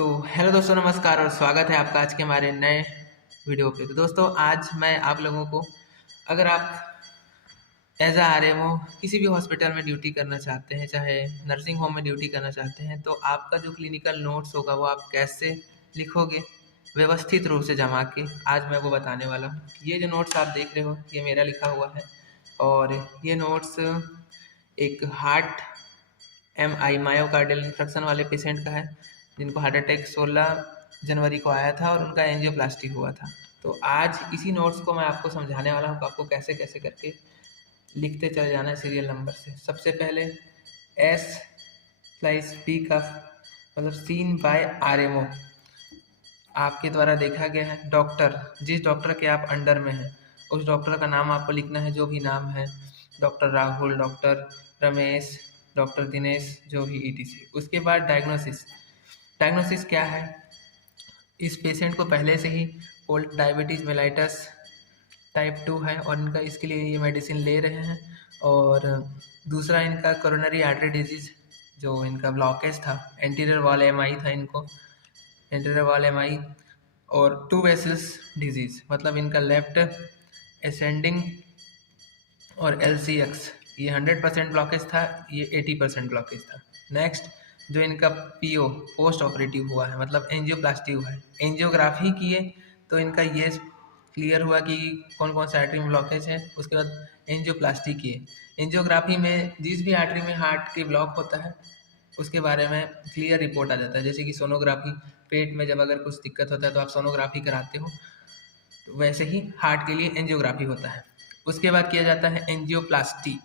तो हेलो दोस्तों, नमस्कार और स्वागत है आपका आज के हमारे नए वीडियो पे। तो दोस्तों, आज मैं आप लोगों को, अगर आप एज आ RMO किसी भी हॉस्पिटल में ड्यूटी करना चाहते हैं, चाहे नर्सिंग होम में ड्यूटी करना चाहते हैं, तो आपका जो क्लिनिकल नोट्स होगा वो आप कैसे लिखोगे व्यवस्थित रूप से जमा के, आज मैं वो बताने वाला हूँ। ये जो नोट्स आप देख रहे हो ये मेरा लिखा हुआ है, और ये नोट्स एक हार्ट मायोकार्डियल इंफ्रक्शन वाले पेशेंट का है, जिनको हार्ट अटैक 16 जनवरी को आया था और उनका एंजियोप्लास्टी हुआ था। तो आज इसी नोट्स को मैं आपको समझाने वाला हूँ कि आपको कैसे कैसे करके लिखते चले जाना है सीरियल नंबर से। सबसे पहले S/P का मतलब सीन बाय RMO आपके द्वारा देखा गया है। डॉक्टर, जिस डॉक्टर के आप अंडर में हैं उस डॉक्टर का नाम आपको लिखना है, जो भी नाम है, doctor Rahul, doctor Ramesh, doctor Dinesh, जो भी ETC। उसके बाद डायग्नोसिस क्या है, इस पेशेंट को पहले से ही डायबिटीज़ मेलाइटस टाइप 2 है और इनका इसके लिए ये मेडिसिन ले रहे हैं। और दूसरा इनका कोरोनरी आर्टरी डिजीज़, जो इनका ब्लॉकेज था, एंटीरियर वॉल MI था इनको, एंटीरियर वॉल MI और 2 वेसल्स डिजीज़, मतलब इनका लेफ्ट असेंडिंग और LCX, ये 100% ब्लॉकेज था, ये 80% ब्लॉकेज था। नेक्स्ट जो इनका PO पोस्ट ऑपरेटिव हुआ है, मतलब एंजियोप्लास्टी हुआ है, एंजियोग्राफी किए तो इनका ये क्लियर हुआ कि कौन कौन सा आर्टरी में ब्लॉकेज है। उसके बाद एंजियोप्लास्टी किए, एंजियोग्राफी में जिस भी आर्टरी में हार्ट के ब्लॉक होता है उसके बारे में क्लियर रिपोर्ट आ जाता है। जैसे कि सोनोग्राफी, पेट में जब अगर कुछ दिक्कत होता है तो आप सोनोग्राफी कराते हो, तो वैसे ही हार्ट के लिए एंजियोग्राफी होता है। उसके बाद किया जाता है एंजियोप्लास्टी।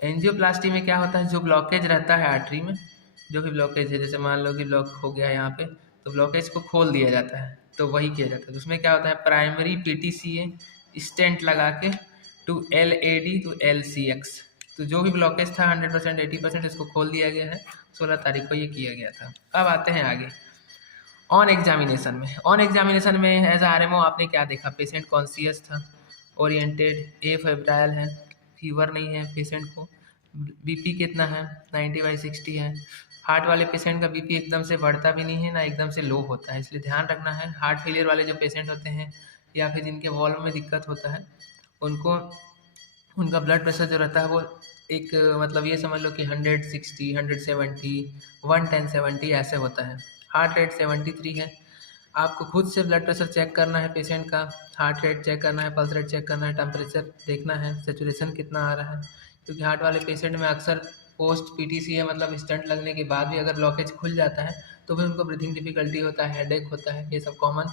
एंजियोप्लास्टी में क्या होता है, जो ब्लॉकेज रहता है आर्टरी में, जो भी ब्लॉकेज है, जैसे मान लो कि ब्लॉक हो गया यहाँ पे, तो ब्लॉकेज को खोल दिया जाता है, तो वही किया जाता है। तो उसमें क्या होता है, प्राइमरी PTCA स्टेंट लगा के टू LAD टू LCX, तो जो भी ब्लॉकेज था 100% 80% इसको खोल दिया गया है। 16 तारीख को ये किया गया था। अब आते हैं आगे ऑन एग्जामिनेशन में एज RMO आपने क्या देखा, पेशेंट कॉन्शियस था, ओरिएंटेड, फेब्राइल है, फीवर नहीं है पेशेंट को, BP कितना है, 90/60 है। हार्ट वाले पेशेंट का BP एकदम से बढ़ता भी नहीं है ना एकदम से लो होता है, इसलिए ध्यान रखना है। हार्ट फेलियर वाले जो पेशेंट होते हैं या फिर जिनके वॉल्व में दिक्कत होता है, उनको उनका ब्लड प्रेशर जो रहता है वो एक मतलब ये समझ लो कि 160, 170, 110, 70 ऐसे होता है। हार्ट रेट 73 है। आपको खुद से ब्लड प्रेशर चेक करना है पेशेंट का, हार्ट रेट चेक करना है, पल्स रेट चेक करना है, टेम्परेचर देखना है, सेचुरेशन कितना आ रहा है। क्योंकि हार्ट वाले पेशेंट में अक्सर पोस्ट PTCA मतलब स्टंट लगने के बाद भी अगर ब्लॉकेज खुल जाता है तो फिर उनको ब्रीथिंग डिफिकल्टी होता है, हेडेक होता है, ये सब कॉमन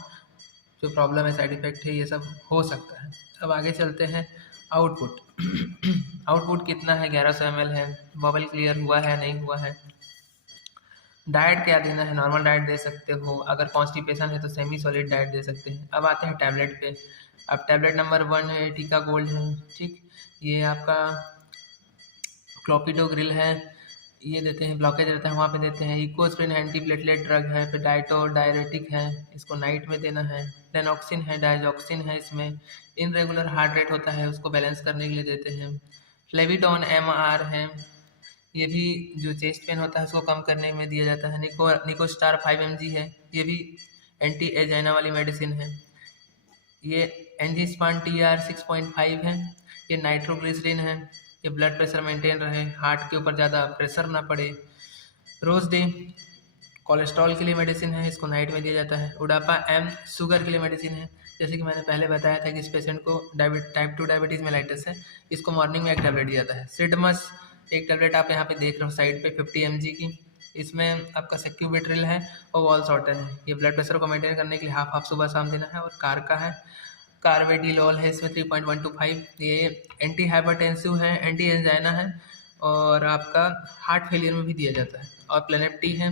जो प्रॉब्लम है, साइड इफेक्ट है, ये सब हो सकता है। अब आगे चलते हैं आउटपुट। आउटपुट कितना है, 1100 ml है, बबल क्लियर हुआ है नहीं हुआ है। डाइट क्या देना है, नॉर्मल डाइट दे सकते हो, अगर कॉन्स्टिपेशन है तो सेमी सॉलिड डाइट दे सकते हैं। अब आते हैं टैबलेट पे। अब टैबलेट नंबर 1 है, टीका गोल्ड है, ठीक, ये आपका क्लोपिडोग्रिल है, ये देते हैं, ब्लॉकेज रहता है वहाँ पे देते हैं। इकोस्प्रिन एंटी प्लेटलेट ड्रग है, फिर डाइटो डायरेटिक है, इसको नाइट में देना है। लेनॉक्सिन है, डायजॉक्सिन है, इसमें इनरेगुलर हार्ट रेट होता है उसको बैलेंस करने के लिए देते हैं। फ्लेविटोन MR है, ये भी जो चेस्ट पेन होता है उसको कम करने में दिया जाता है। निकोस्टार 5 mg है, ये भी एंटी एजाइना वाली मेडिसिन है। ये एंजिस्पान TR 6.5 है, ये नाइट्रोग्लिसरीन है, ये ब्लड प्रेशर मेंटेन रहे, हार्ट के ऊपर ज़्यादा प्रेशर ना पड़े। रोज डे कोलेस्ट्रॉल के लिए मेडिसिन है, इसको नाइट में दिया जाता है। उडापा M शुगर के लिए मेडिसिन है, जैसे कि मैंने पहले बताया था कि इस पेशेंट को टाइप 2 डायबिटीज़ मेलाइटस है, इसको मॉर्निंग में एक टैबलेट दिया जाता है। सिडमस एक टैबलेट आप यहाँ पे देख रहे हो साइड पे 50 mg की, इसमें आपका सेक्यूबिट्रिल है और वॉलसॉटन है, ये ब्लड प्रेशर को मेंटेन करने के लिए हाफ सुबह शाम देना है। और कार का है, कार्वेडिलॉल है, इसमें 3.125, ये एंटी हाइपरटेंसिव है, एंटी एंजाइना है और आपका हार्ट फेलियर में भी दिया जाता है। और प्लेनेप्टी है,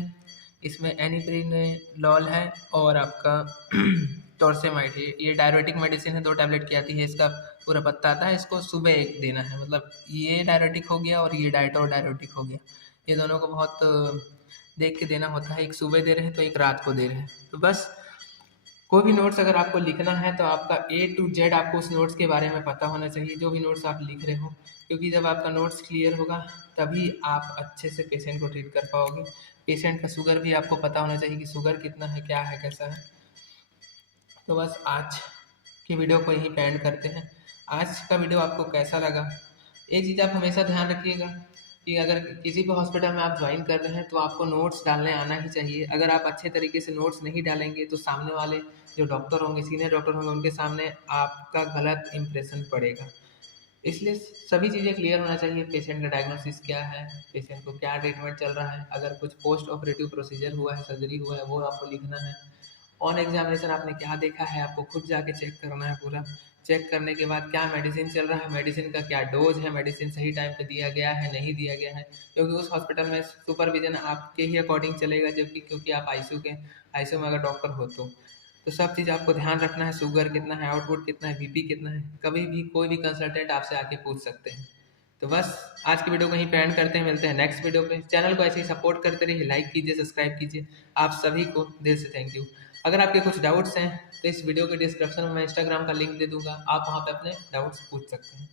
इसमें एनिप्रिनलॉल है और आपका टॉर्सेमाइड है, ये डायरेटिक मेडिसिन है, 2 टैबलेट की आती है, इसका पूरा पत्ता आता है, इसको सुबह एक देना है, मतलब ये डायरेटिक हो गया और ये डाइटो डायरेटिक हो गया, ये दोनों को बहुत देख के देना होता है, एक सुबह दे रहे हैं तो एक रात को दे रहे हैं। तो बस कोई भी नोट्स अगर आपको लिखना है तो आपका A to Z आपको उस नोट्स के बारे में पता होना चाहिए, जो भी नोट्स आप लिख रहे हो, क्योंकि जब आपका नोट्स क्लियर होगा तभी आप अच्छे से पेशेंट को ट्रीट कर पाओगे। पेशेंट का शुगर भी आपको पता होना चाहिए कि शुगर कितना है, क्या है, कैसा है। तो बस आज की वीडियो को यहीं पे एंड करते हैं। आज का वीडियो आपको कैसा लगा, एक चीज़ आप हमेशा ध्यान रखिएगा कि अगर किसी भी हॉस्पिटल में आप ज्वाइन कर रहे हैं तो आपको नोट्स डालने आना ही चाहिए। अगर आप अच्छे तरीके से नोट्स नहीं डालेंगे तो सामने वाले जो डॉक्टर होंगे, सीनियर डॉक्टर होंगे, उनके सामने आपका गलत इंप्रेशन पड़ेगा। इसलिए सभी चीज़ें क्लियर होना चाहिए। पेशेंट का डायग्नोसिस क्या है, पेशेंट को क्या ट्रीटमेंट चल रहा है, अगर कुछ पोस्ट ऑपरेटिव प्रोसीजर हुआ है, सर्जरी हुआ है, वो आपको लिखना है। ऑन एग्जामिनेशन आपने क्या देखा है, आपको खुद जाके चेक करना है पूरा। चेक करने के बाद क्या मेडिसिन चल रहा है, मेडिसिन का क्या डोज है, मेडिसिन सही टाइम पे दिया गया है, नहीं दिया गया है, क्योंकि उस हॉस्पिटल में सुपरविजन आपके ही अकॉर्डिंग चलेगा, जबकि क्योंकि आप आईसीयू में अगर डॉक्टर हो तो सब चीज़ आपको ध्यान रखना है। शुगर कितना है, आउटपुट कितना है, बीपी कितना है, कभी भी कोई भी कंसल्टेंट आपसे आके पूछ सकते हैं। तो बस आज की वीडियो को यहीं पे एंड करते हैं, मिलते हैं नेक्स्ट वीडियो पे। चैनल को ऐसे ही सपोर्ट करते रहिए, लाइक कीजिए, सब्सक्राइब कीजिए। आप सभी को दिल से थैंक यू। अगर आपके कुछ डाउट्स हैं तो इस वीडियो के डिस्क्रिप्शन में मैं इंस्टाग्राम का लिंक दे दूंगा, आप वहाँ पे अपने डाउट्स पूछ सकते हैं।